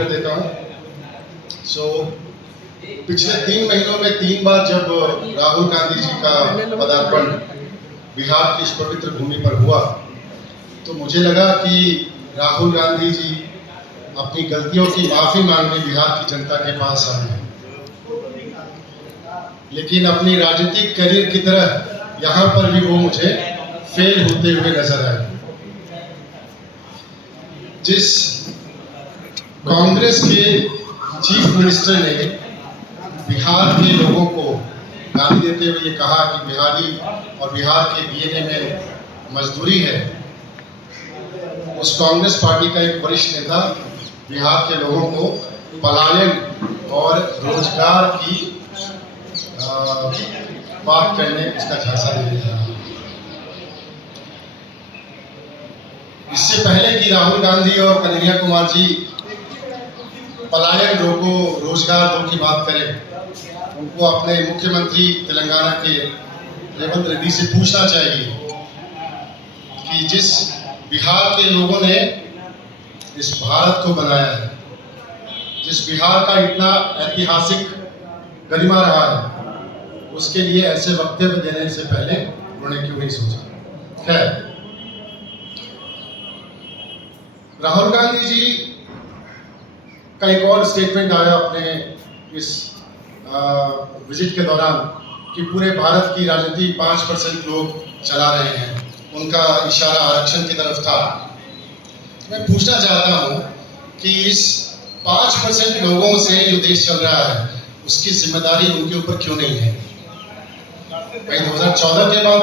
कर देता हूँ। पिछले 3 महीनों में 3 बार जब राहुल गांधी जी का पदार्पण बिहार की इस पवित्र भूमि पर हुआ, तो मुझे लगा कि राहुल गांधी जी अपनी गलतियों की माफी मांगने बिहार की जनता के पास आए हैं, लेकिन अपनी राजनीतिक करियर की तरह यहाँ पर भी वो मुझे फेल होते हुए नजर आए। जिस कांग्रेस के चीफ मिनिस्टर ने बिहार के लोगों को गाली देते हुए ये कहा कि बिहारी और बिहार के डीएनए में मजदूरी है, उस कांग्रेस पार्टी का एक वरिष्ठ नेता बिहार के लोगों को पलायन और रोजगार की बात करने इसका झांसा दे रहा है। इससे पहले कि राहुल गांधी और कन्हैया कुमार जी पलायन रोको रोजगार दो की बात करें, उनको अपने मुख्यमंत्री तेलंगाना के रेवंत रेड्डी से पूछना चाहिए कि जिस बिहार के लोगों ने इस भारत को बनाया है, जिस बिहार का इतना ऐतिहासिक गरिमा रहा है, उसके लिए ऐसे वक्तव्य देने से पहले उन्होंने क्यों नहीं सोचा। खैर, राहुल गांधी जी का एक और स्टेटमेंट आया अपने इस विजिट के दौरान कि पूरे भारत की राजनीति 5% लोग चला रहे हैं, उनका इशारा आरक्षण की तरफ था। मैं पूछना चाहता हूं कि इस 5% लोगों से जो देश चल रहा है, उसकी जिम्मेदारी उनके ऊपर क्यों नहीं है। भाई 2014 के बाद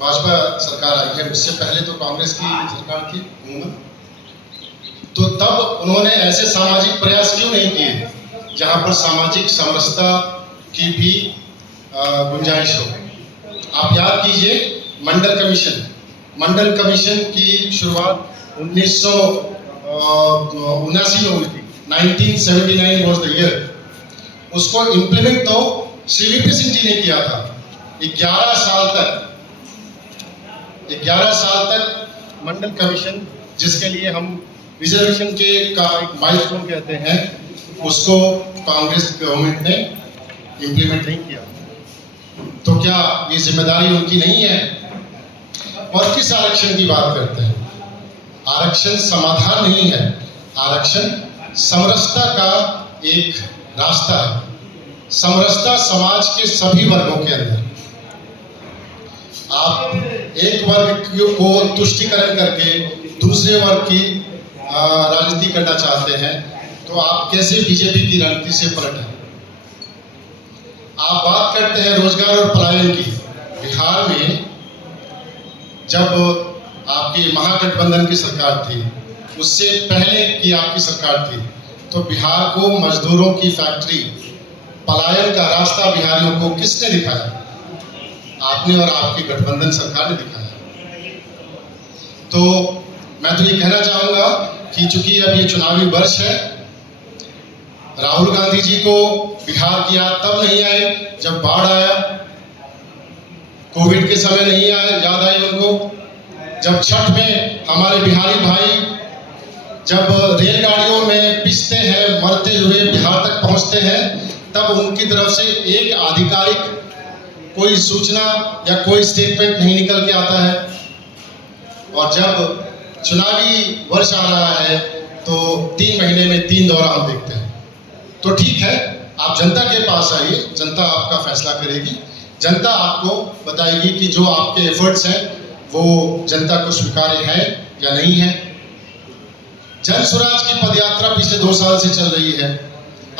भाजपा सरकार आई है, उससे पहले तो कांग्रेस की सरकार थी, तो तब उन्होंने ऐसे सामाजिक प्रयास क्यों नहीं किए जहां पर सामाजिक समरसता की भी गुंजाइश हो। आप याद कीजिए मंडल कमीशन की शुरुआत 1979 में हुई थी। 1979 वाज द ईयर। उसको इम्प्लीमेंट तो सीवीपी सिंह जी ने किया था। 11 साल तक मंडल कमीशन, जिसके लिए हम रिजर्वेशन के का एक माइलस्टोन कहते हैं, उसको कांग्रेस गवर्नमेंट ने इम्प्लीमेंट नहीं किया। तो क्या ये जिम्मेदारी उनकी नहीं है। और किस आरक्षण की बात करते हैं। आरक्षण समाधान नहीं है, आरक्षण समरसता का एक रास्ता है। समरसता समाज के सभी वर्गों के अंदर। आप एक वर्ग को तुष्टिकरण करके दूसरे वर्ग की राजनीति करना चाहते हैं, तो आप कैसे बीजेपी की राजनीति से पलटे। आप बात करते हैं रोजगार और पलायन की। बिहार में जब आपकी महागठबंधन की सरकार थी, उससे पहले की आपकी सरकार थी, तो बिहार को मजदूरों की फैक्ट्री, पलायन का रास्ता बिहारियों को किसने दिखाया। आपने और आपकी गठबंधन सरकार ने दिखाया। तो मैं तो ये कहना चाहूंगा कि चूंकि अब ये चुनावी वर्ष है, राहुल गांधी जी को बिहार की याद तब नहीं आई जब बाढ़ आया, कोविड के समय नहीं आया याद आई उनको, जब छठ में हमारे बिहारी भाई जब रेलगाड़ियों में पिसते हैं, मरते हुए बिहार तक पहुंचते हैं, तब उनकी तरफ से एक आधिकारिक कोई सूचना या कोई स्टेटमेंट नहीं निकल के आता है। और जब चुनावी वर्ष आ रहा है तो 3 महीने में 3 दौरा हम देखते हैं। तो ठीक है, आप जनता के पास आइए, जनता आपका फैसला करेगी। जनता आपको बताएगी कि जो आपके एफर्ट्स हैं वो जनता को स्वीकार्य है या नहीं है। जन स्वराज की पदयात्रा पिछले 2 साल से चल रही है।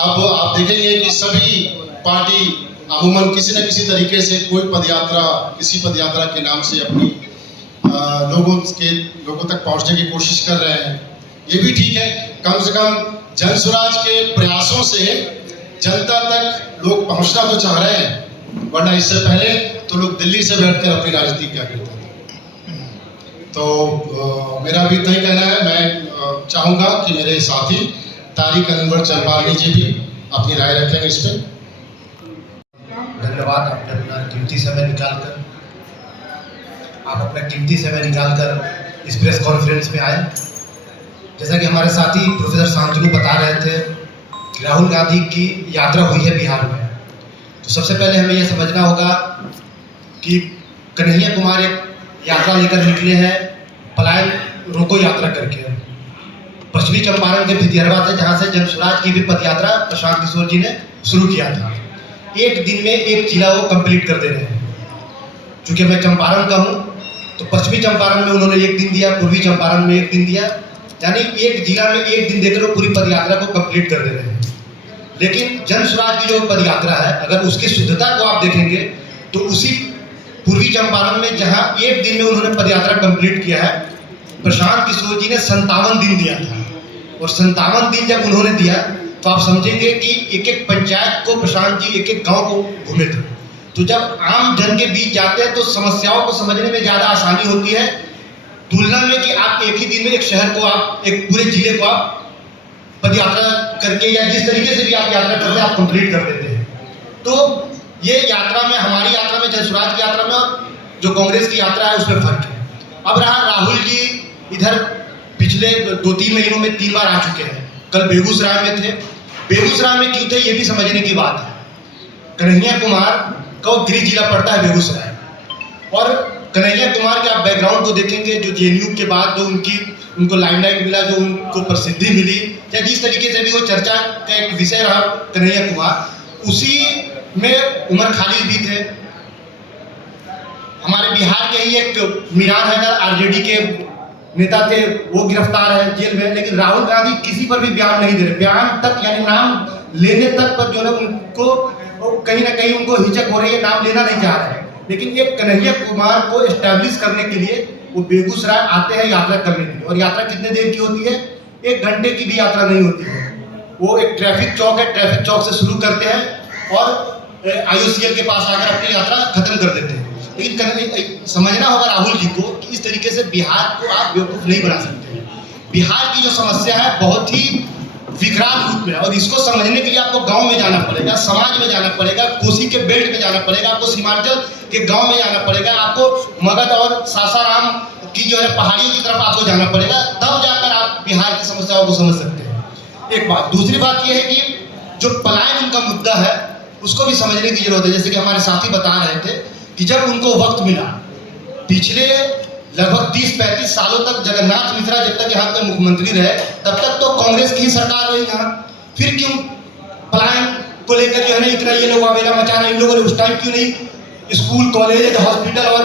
अब आप देखेंगे कि सभी पार्टी अमूमन किसी न किसी तरीके से कोई पदयात्रा, किसी पदयात्रा के नाम से अपनी लोगों तक पहुंचने की कोशिश कर रहे हैं। ये भी ठीक है, कम से कम जन स्वराज के प्रयासों से जनता तक लोग पहुंचना तो चाह रहे हैं, वरना इससे पहले तो लोग दिल्ली से बैठकर अपनी राजनीति क्या करते थे। तो मेरा भी इतना ही कहना है। मैं चाहूंगा कि मेरे साथी तारिक अनवर चंपारनी जी भी अपनी राय रखेंगे इस पर। धन्यवाद। आपने अपना कीमती समय निकालकर इस प्रेस कॉन्फ्रेंस में आए। जैसा कि हमारे साथी प्रोफेसर शांतनु बता रहे थे, राहुल गांधी की यात्रा हुई है बिहार में। तो सबसे पहले हमें यह समझना होगा कि कन्हैया कुमार एक यात्रा लेकर निकले हैं पलायन रोको यात्रा करके। पश्चिमी चंपारण के भितिहरवा से, जहाँ से जनसुराज की भी पद यात्रा प्रशांत किशोर जी ने शुरू किया था। एक दिन में एक जिला वो कंप्लीट कर दे रहे हैं। चूँकि मैं चंपारण का हूँ, तो पश्चिमी चंपारण में उन्होंने एक दिन दिया, पूर्वी चंपारण में एक दिन दिया, यानी एक जिला में एक दिन देकर वो पूरी पद यात्रा को कंप्लीट कर दे रहे हैं। लेकिन जनसुराज की जो पद यात्रा है, अगर उसकी शुद्धता को आप देखेंगे तो उसी पूर्वी चंपारण में जहाँ एक दिन में उन्होंने पद यात्रा कंप्लीट किया है, प्रशांत किशोर जी ने 57 दिन दिया था। और 57 दिन जब उन्होंने दिया तो आप समझेंगे कि एक एक पंचायत को प्रशांत जी एक एक गांव को घूमे थे। तो जब आम जन के बीच जाते हैं तो समस्याओं को समझने में ज़्यादा आसानी होती है, तुलना में कि आप एक ही दिन में एक शहर को, आप एक पूरे जिले को आप पद यात्रा करके या जिस तरीके से भी आप यात्रा करते हैं आप कंप्लीट कर देते हैं। तो ये यात्रा में, हमारी यात्रा में, जनसुराज की यात्रा में और जो कांग्रेस की यात्रा है उसमें फर्क है। अब रहा राहुल जी इधर पिछले 2-3 महीनों में 3 बार आ चुके हैं। कल बेगूसराय में थे। बेगूसराय में क्यों थे ये भी समझने की बात है। कन्हैया कुमार का गृह जिला पड़ता है बेगूसराय, और कन्हैया कुमार के आप बैकग्राउंड को देखेंगे, जो जेएनयू के बाद जो उनको लाइमलाइट मिला, जो उनको प्रसिद्धि मिली, या जिस तरीके से भी वो चर्चा का एक विषय रहा कन्हैया कुमार, उसी में उमर खालिद भी थे। हमारे बिहार के ही एक मीरान हैदर आरजेडी के नेता थे, वो गिरफ्तार है, जेल में। लेकिन राहुल गांधी किसी पर भी बयान नहीं दे रहे, बयान तक यानी नाम लेने तक पर जो है उनको कहीं ना कहीं उनको हिचक हो रही है, नाम लेना नहीं चाह रहे हैं। लेकिन एक कन्हैया कुमार को एस्टैब्लिश करने के लिए वो बेगूसराय आते हैं यात्रा करने के लिए। और यात्रा कितने देर की होती है? 1 घंटे की भी यात्रा नहीं होती है। वो एक ट्रैफिक चौक है, ट्रैफिक चौक से शुरू करते हैं और IOCL के पास आकर अपनी यात्रा खत्म कर देते हैं। लेकिन समझना होगा राहुल जी को कि इस तरीके से बिहार को आप बेवकूफ़ नहीं बना सकते। बिहार की जो समस्या है बहुत ही विकराल रूप में, और इसको समझने के लिए आपको गांव में जाना पड़ेगा, समाज में जाना पड़ेगा, कोसी के बेल्ट में जाना पड़ेगा, आपको सीमांचल के गांव में जाना पड़ेगा, आपको मगध और सासाराम की जो है पहाड़ियों की तरफ आपको जाना पड़ेगा, तब जाकर आप बिहार की समस्याओं को समझ सकते हैं। एक बात। दूसरी बात यह है कि जो पलायन उनका मुद्दा है उसको भी समझने की जरूरत है। जैसे कि हमारे साथी बता रहे थे कि जब उनको वक्त मिला, पिछले लगभग 30-35 सालों तक जगन्नाथ मिश्रा जब तक यहाँ के मुख्यमंत्री रहे, तब तक तो कांग्रेस की ही सरकार रही यहाँ। फिर क्यों पलायन को लेकर जो है ना इतना ये लोग आवेला मचा रहे हैं? इन लोगों ने उस टाइम क्यों नहीं स्कूल, कॉलेज, हॉस्पिटल और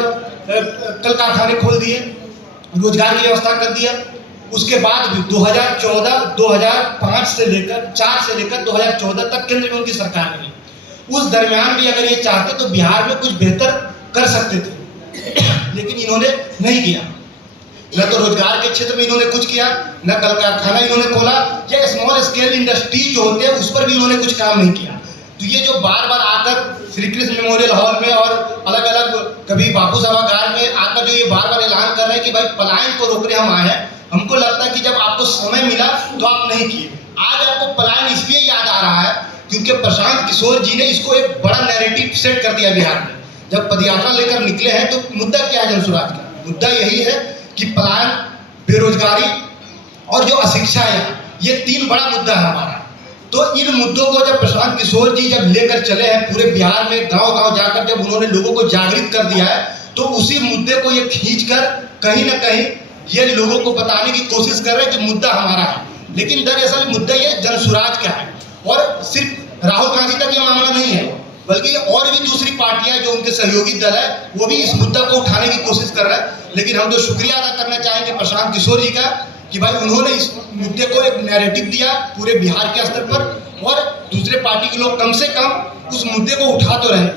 कल कारखाने खोल दिए, रोजगार की व्यवस्था कर दिया? उसके बाद भी 2014-2005 से लेकर 4 से लेकर 2014 तक केंद्र में उनकी सरकार रही। उस दरमियान भी अगर ये चाहते तो बिहार में कुछ बेहतर कर सकते थे, लेकिन इन्होंने नहीं किया। न तो रोजगार के क्षेत्र में इन्होंने कुछ किया, न कल कारखाना इन्होंने खोला, या स्मॉल स्केल इंडस्ट्री जो होते हैं उस पर भी इन्होंने कुछ काम नहीं किया। तो ये जो बार बार आकर श्री कृष्ण मेमोरियल हॉल में और अलग अलग कभी बापू सभागार में आकर जो ये बार बार ऐलान कर रहे हैं कि भाई पलायन को रोकने हम आए हैं, हमको लगता है कि जब आपको समय मिला तो आप नहीं किए। आज आपको पलायन इसलिए याद आ रहा है क्योंकि प्रशांत किशोर जी ने इसको एक बड़ा नैरेटिव सेट कर दिया बिहार में। जब पदयात्रा लेकर निकले हैं तो मुद्दा क्या है जनसुराज का? मुद्दा यही है कि पलायन, बेरोजगारी और जो अशिक्षा है, ये 3 बड़ा मुद्दा है हमारा। तो इन मुद्दों को जब प्रशांत किशोर जी जब लेकर चले हैं पूरे बिहार में, गांव-गांव जाकर जब उन्होंने लोगों को जागृत कर दिया है, तो उसी मुद्दे को ये खींचकर कहीं ना कहीं ये लोगों को बताने की कोशिश कर रहे हैं कि मुद्दा हमारा है। लेकिन दरअसल मुद्दा ये जनसुराज का है, और सिर्फ राहुल गांधी तक ये मामला नहीं है, बल्कि और भी दूसरी पार्टियां जो उनके सहयोगी दल है वो भी इस मुद्दा को उठाने की कोशिश कर रहे हैं। लेकिन हम तो शुक्रिया अदा करना चाहेंगे प्रशांत किशोर जी का कि भाई उन्होंने इस मुद्दे को एक नैरेटिव दिया पूरे बिहार के स्तर पर, और दूसरे पार्टी के लोग कम से कम उस मुद्दे को उठा तो रहे।